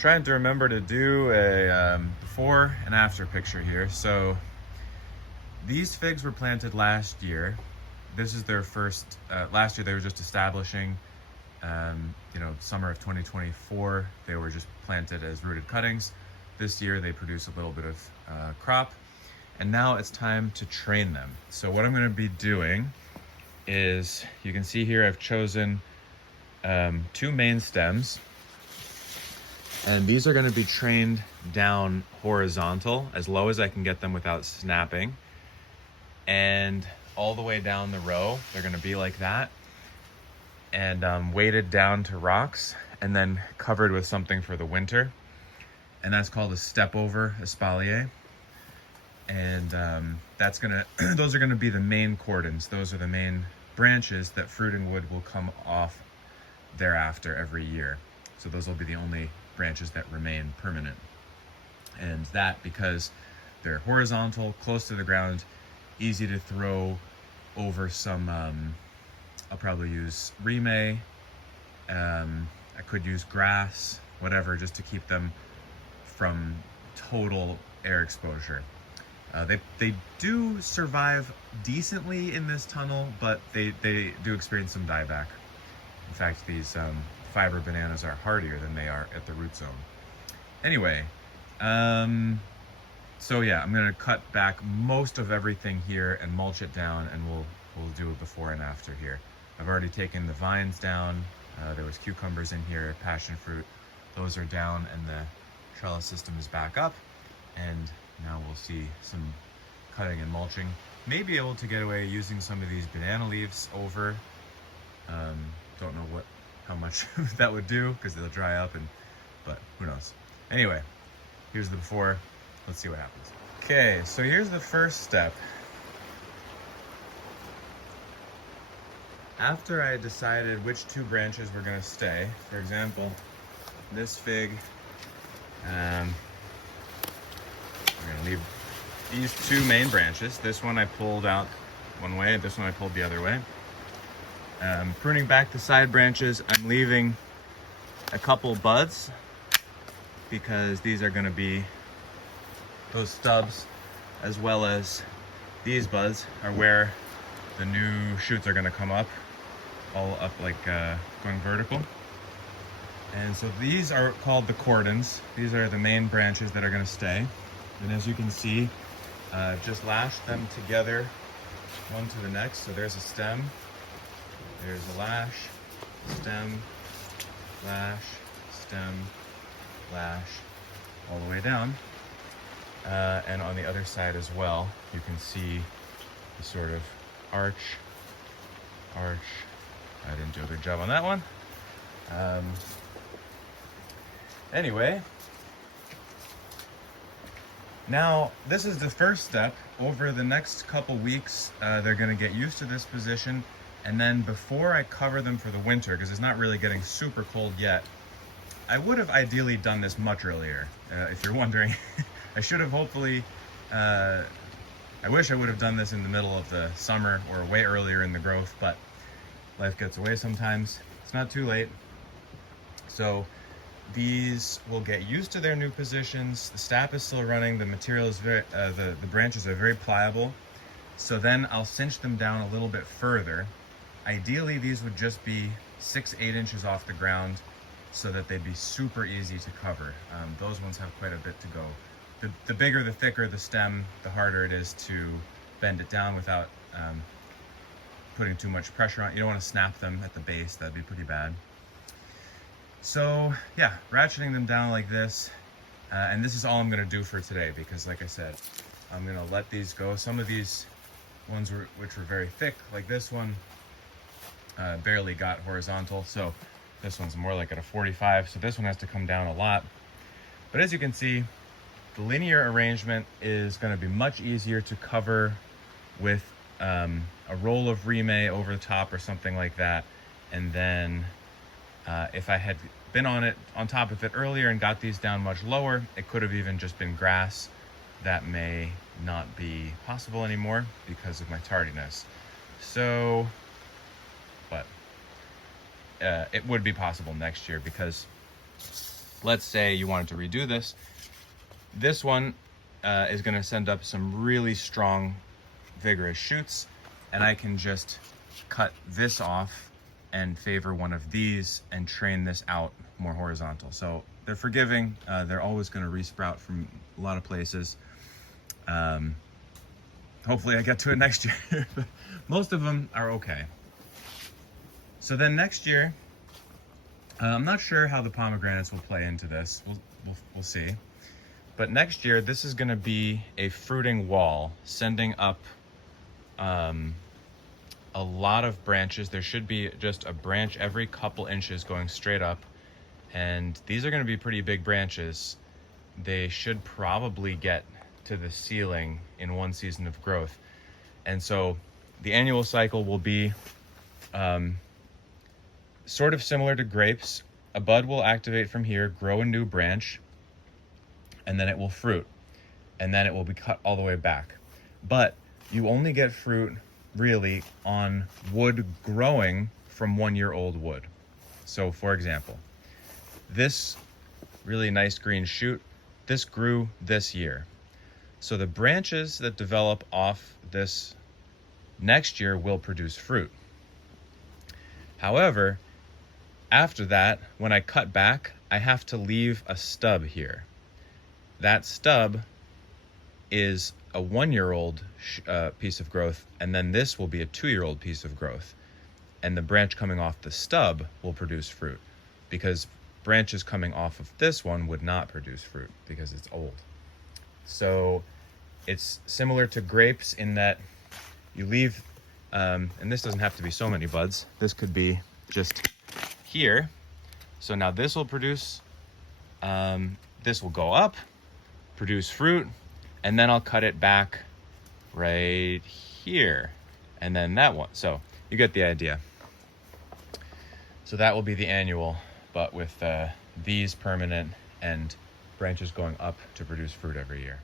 Trying to remember to do a before and after picture here. So these figs were planted last year. This is their first, last year they were just establishing, summer of 2024, they were just planted as rooted cuttings. This year they produce a little bit of crop, and now it's time to train them. So what I'm gonna be doing is, you can see here I've chosen 2 main stems, and these are gonna be trained down horizontal, as low as I can get them without snapping. And all the way down the row, they're gonna be like that, and weighted down to rocks, and then covered with something for the winter. And that's called a step over espalier. And that's gonna, those are gonna be the main cordons. Those are the main branches that fruiting wood will come off thereafter every year. So those will be the only branches that remain permanent. And that because they're horizontal, close to the ground, easy to throw over some, I'll probably use remay, I could use grass, whatever, just to keep them from total air exposure. They do survive decently in this tunnel, but they do experience some dieback. In fact, these fiber bananas are hardier than they are at the root zone. Anyway, so yeah, I'm gonna cut back most of everything here and mulch it down, and we'll do a before and after here. I've already taken the vines down. There was cucumbers in here, passion fruit. Those are down, and the trellis system is back up. And now we'll see some cutting and mulching. May be able to get away using some of these banana leaves over. Don't know how much that would do, because they'll dry up, but who knows. Anyway, here's the before. Let's see what happens. Okay, so here's the first step. After I decided which 2 branches were gonna stay, for example, this fig, we're gonna leave these 2 main branches. This one I pulled out one way, and this one I pulled the other way. Pruning back the side branches, I'm leaving a couple buds, because these are gonna be those stubs, as well as these buds are where the new shoots are gonna come up, all up like going vertical. And so these are called the cordons. These are the main branches that are gonna stay. And as you can see, just lashed them together, one to the next. So there's a stem, there's a lash, stem, lash, stem, lash, all the way down. And on the other side as well, you can see the sort of arch. I didn't do a good job on that one. Anyway, now this is the first step. Over the next couple weeks, they're gonna get used to this position, and then before I cover them for the winter, because it's not really getting super cold yet, I would have ideally done this much earlier, if you're wondering. I should have hopefully, I wish I would have done this in the middle of the summer or way earlier in the growth, but life gets away sometimes. It's not too late. So these will get used to their new positions. The stap is still running. The material is very, the branches are very pliable. So then I'll cinch them down a little bit further. Ideally, these would just be 6-8 inches off the ground, so that they'd be super easy to cover. Those ones have quite a bit to go. The bigger, the thicker the stem, the harder it is to bend it down without putting too much pressure on. You don't want to snap them at the base, that'd be pretty bad. So yeah, ratcheting them down like this, and this is all I'm gonna do for today, because like I said, I'm gonna let these go. Some of these ones which were very thick, like this one, barely got horizontal, so this one's more like at a 45, so this one has to come down a lot. But as you can see, the linear arrangement is going to be much easier to cover with a roll of remay over the top or something like that. And then if I had been on top of it earlier and got these down much lower, it could have even just been grass. That may not be possible anymore because of my tardiness. So, but it would be possible next year, because let's say you wanted to redo this. This one is going to send up some really strong, vigorous shoots, and I can just cut this off and favor one of these and train this out more horizontal. So they're forgiving. They're always going to resprout from a lot of places. Hopefully I get to it next year. Most of them are okay. So then next year, I'm not sure how the pomegranates will play into this. We'll see. But next year, this is going to be a fruiting wall, sending up a lot of branches. There should be just a branch every couple inches going straight up. And these are going to be pretty big branches. They should probably get to the ceiling in one season of growth. And so the annual cycle will be sort of similar to grapes. A bud will activate from here, grow a new branch, and then it will fruit. And then it will be cut all the way back. But you only get fruit really on wood growing from 1 year old wood. So for example, this really nice green shoot, this grew this year. So the branches that develop off this next year will produce fruit. However, after that, when I cut back, I have to leave a stub here. That stub is a 1 year old piece of growth, and then this will be a 2 year old piece of growth. And the branch coming off the stub will produce fruit, because branches coming off of this one would not produce fruit because it's old. So it's similar to grapes in that you leave, and this doesn't have to be so many buds. This could be just here. So now this will produce, this will go up, produce fruit, and then I'll cut it back right here. And then that one. So you get the idea. So that will be the annual, but with these permanent and branches going up to produce fruit every year.